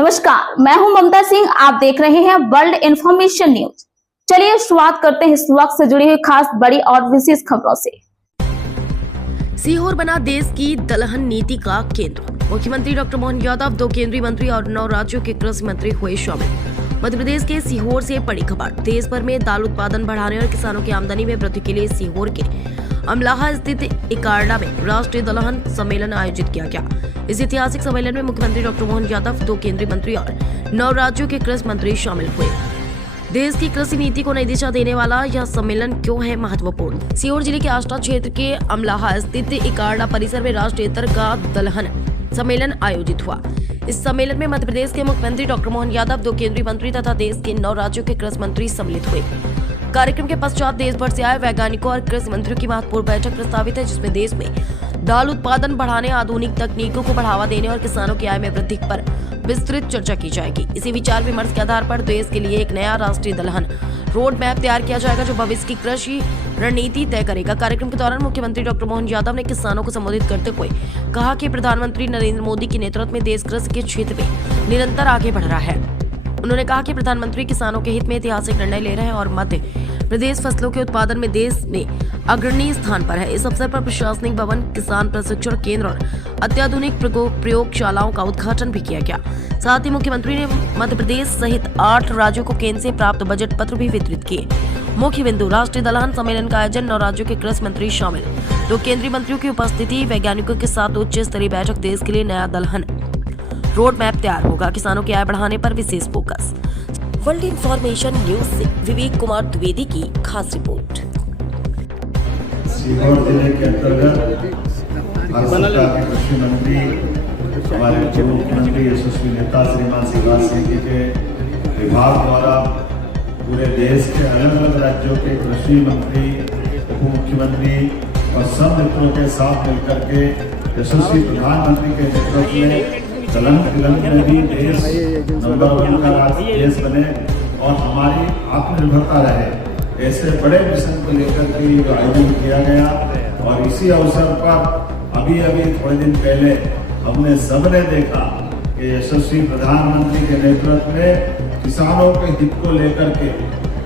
नमस्कार, मैं हूं ममता सिंह। आप देख रहे हैं वर्ल्ड इंफॉर्मेशन न्यूज। चलिए शुरुआत करते हैं इस वक्त से जुड़ी हुई खास बड़ी और विशेष खबरों से। सीहोर बना देश की दलहन नीति का केंद्र। मुख्यमंत्री डॉक्टर मोहन यादव, 2 केंद्रीय मंत्री और 9 राज्यों के कृषि मंत्री हुए शामिल। मध्य प्रदेश के सीहोर से बड़ी खबर। देश भर में दाल उत्पादन बढ़ाने और किसानों की आमदनी में वृद्धि के लिए सीहोर के अमलाहा स्थित इकारडा में राष्ट्रीय दलहन सम्मेलन आयोजित किया गया। इस ऐतिहासिक सम्मेलन में मुख्यमंत्री डॉक्टर मोहन यादव, 2 केंद्रीय मंत्री और 9 राज्यों के कृषि मंत्री शामिल हुए। देश की कृषि नीति को नई दिशा देने वाला यह सम्मेलन क्यों है महत्वपूर्ण? सीहोर जिले के आष्टा क्षेत्र के अमलाहा स्थित इकारडा परिसर में राष्ट्रीय स्तर का दलहन सम्मेलन आयोजित हुआ। इस सम्मेलन में मध्य प्रदेश के मुख्यमंत्री डॉक्टर मोहन यादव, 2 केंद्रीय मंत्री तथा देश के 9 राज्यों के कृषि मंत्री सम्मिलित हुए। कार्यक्रम के पश्चात देश भर से आए वैज्ञानिकों और कृषि मंत्रियों की महत्वपूर्ण बैठक प्रस्तावित है, जिसमें देश में दाल उत्पादन बढ़ाने, आधुनिक तकनीकों को बढ़ावा देने और किसानों की आय में वृद्धि पर विस्तृत चर्चा की जाएगी। इसी विचार विमर्श के आधार पर देश के लिए एक नया राष्ट्रीय दलहन रोड मैप तैयार किया जाएगा, जो भविष्य की कृषि रणनीति तय करेगा। कार्यक्रम के दौरान मुख्यमंत्री डॉक्टर मोहन यादव ने किसानों को संबोधित करते हुए कहा कि प्रधानमंत्री नरेंद्र मोदी के नेतृत्व में देश कृषि के क्षेत्र में निरंतर आगे बढ़ रहा है। उन्होंने कहा कि प्रधानमंत्री किसानों के हित में ऐतिहासिक निर्णय ले रहे हैं और मध्य प्रदेश फसलों के उत्पादन में देश में अग्रणी स्थान पर है। इस अवसर पर प्रशासनिक भवन, किसान प्रशिक्षण केंद्र और अत्याधुनिक प्रयोगशालाओं का उद्घाटन भी किया गया। साथ ही मुख्यमंत्री ने मध्य प्रदेश सहित 8 राज्यों को केंद्र से प्राप्त बजट पत्र भी वितरित किए। मुख्य बिंदु राष्ट्रीय दलहन सम्मेलन का आयोजन, 9 राज्यों के कृषि मंत्री शामिल, 2 केंद्रीय मंत्रियों की उपस्थिति, वैज्ञानिकों के साथ उच्च स्तरीय बैठक। देश के लिए नया दलहन रोड मैप तैयार होगा, किसानों की आय बढ़ाने पर विशेष फोकस। वर्ल्ड इंफॉर्मेशन न्यूज से विवेक कुमार द्विवेदी की खास रिपोर्ट। सीहोर जिले के अंतर्गत कृषि मंत्री हमारे पूर्व मुख्यमंत्री यशस्वी नेता श्रीमान शिवराज सिंह जी के विभाग द्वारा पूरे देश के अलग अलग राज्यों के कृषि मंत्री, उप मुख्यमंत्री और सब मित्रों के साथ मिलकर के यशस्वी प्रधानमंत्री के नेतृत्व में दलहन में भी देश नंबर 1 का देश बने और हमारी आत्मनिर्भरता रहे, ऐसे बड़े मिशन को लेकर के जो आयोजन किया गया। और इसी अवसर पर अभी थोड़े दिन पहले हमने सबने देखा कि यशस्वी प्रधानमंत्री के नेतृत्व में किसानों के हित को लेकर के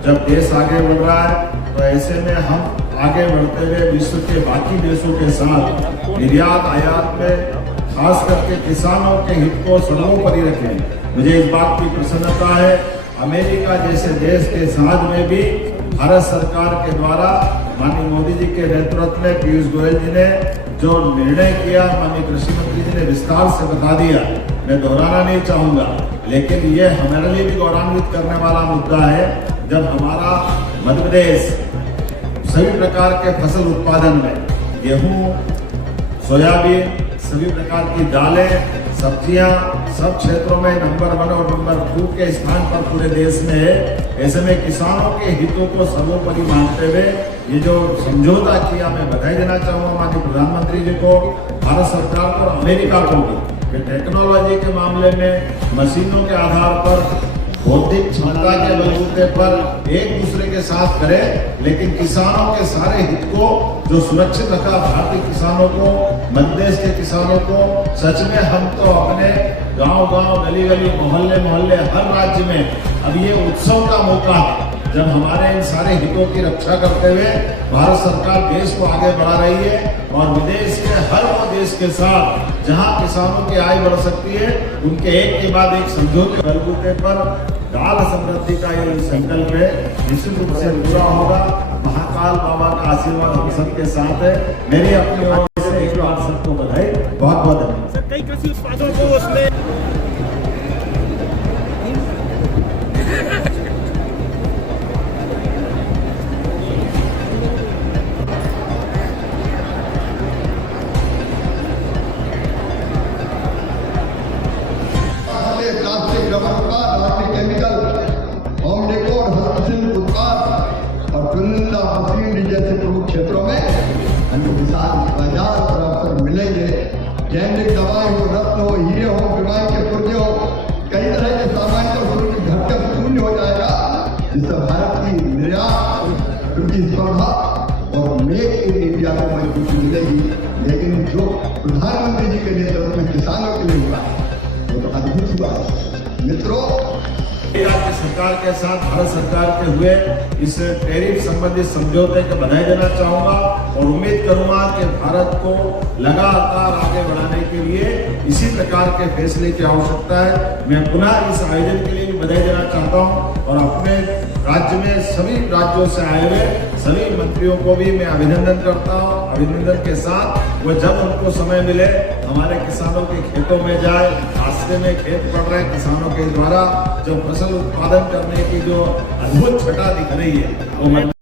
जब देश आगे बढ़ रहा है, तो ऐसे में हम आगे बढ़ते हुए विश्व के बाकी देशों के साथ निर्यात आयात में खास करके किसानों के हित को सर्वोपरि रखें। मुझे इस बात की प्रसन्नता है, अमेरिका जैसे देश के साथ में भी भारत सरकार के द्वारा माननीय मोदी जी के नेतृत्व में पीयूष गोयल जी ने जो निर्णय किया, माननीय कृषि मंत्री जी ने विस्तार से बता दिया, मैं दोहराना नहीं चाहूंगा, लेकिन ये हमारे लिए भी गौरवान्वित करने वाला मुद्दा है जब हमारा मध्य प्रदेश सभी प्रकार के फसल उत्पादन में गेहूं, सोयाबीन, सभी प्रकार की दालें, सब्जियां सब क्षेत्रों में नंबर 1 और नंबर 2 के स्थान पर पूरे देश में है। ऐसे में किसानों के हितों को सर्वोपरि मानते हुए ये जो समझौता किया, मैं बधाई देना चाहूँगा माननीय प्रधानमंत्री जी को, भारत सरकार को और अमेरिका को भी, टेक्नोलॉजी के मामले में मशीनों के आधार पर, बौद्धिक क्षमता के बलबूते पर एक दूसरे के साथ करे, लेकिन किसानों के सारे हित को जो सुरक्षित रखा, भारतीय किसानों को, मध्य प्रदेश के किसानों को। सच में हम तो अपने गांव-गांव, गली-गली, मोहल्ले हर राज्य में अब ये उत्सव का मौका है जब हमारे इन सारे हितों की रक्षा करते हुए भारत सरकार देश को आगे बढ़ा रही है और विदेश के हर वो देश के साथ जहां किसानों की आय बढ़ सकती है, उनके एक के बाद एक समझौते बलबूते पर दाल समृद्धि का ये संकल्प है, निश्चित रूप से पूरा होगा। महाकाल बाबा का आशीर्वाद हम सबके साथ है। मेरी अपनी ओर से एक बार सबको बधाई, बहुत बहुत धन्यवाद। कई कृषि उत्पादों को उसमें प्लास्टिक, रबर उत्पाद, प्लास्टिक केमिकल, होम डेकोर, हस्तशिल्प उत्पाद और चुनिंदा मशीनरी जैसे प्रमुख क्षेत्रों में हमें किसान बाजार पर अवसर मिलेंगे। जैविक दवाई हो, रत्न हो, हीरे हो, बीमारी के पुर्जे हो, कई तरह के सामान का शुल्क घटकर शून्य हो जाएगा, जिससे भारत की निर्यात प्रतिस्पर्धा और मेक इन इंडिया को मजबूती मिलेगी। लेकिन जो प्रधानमंत्री जी के नेतृत्व में किसानों के लिए हुआ, वो तो अद्भुत हुआ। मित्रों, राज्य सरकार के साथ भारत सरकार के हुए इस टैरिफ संबंधित समझौते को बधाई देना चाहूंगा और उम्मीद करूंगा कि भारत को लगातार आगे बढ़ाने के लिए इसी प्रकार के फैसले की आवश्यकता है। मैं पुनः इस आयोजन के लिए भी बधाई देना चाहता हूं और अपने राज्य में सभी राज्यों से आए हुए सभी मंत्रियों को भी मैं अभिनंदन करता हूं। अभिनंदन के साथ वो जब उनको समय मिले हमारे किसानों के खेतों में जाए, रास्ते में खेत पड़ रहे किसानों के द्वारा जो फसल उत्पादन करने की जो अद्भुत छटा दिख रही है वो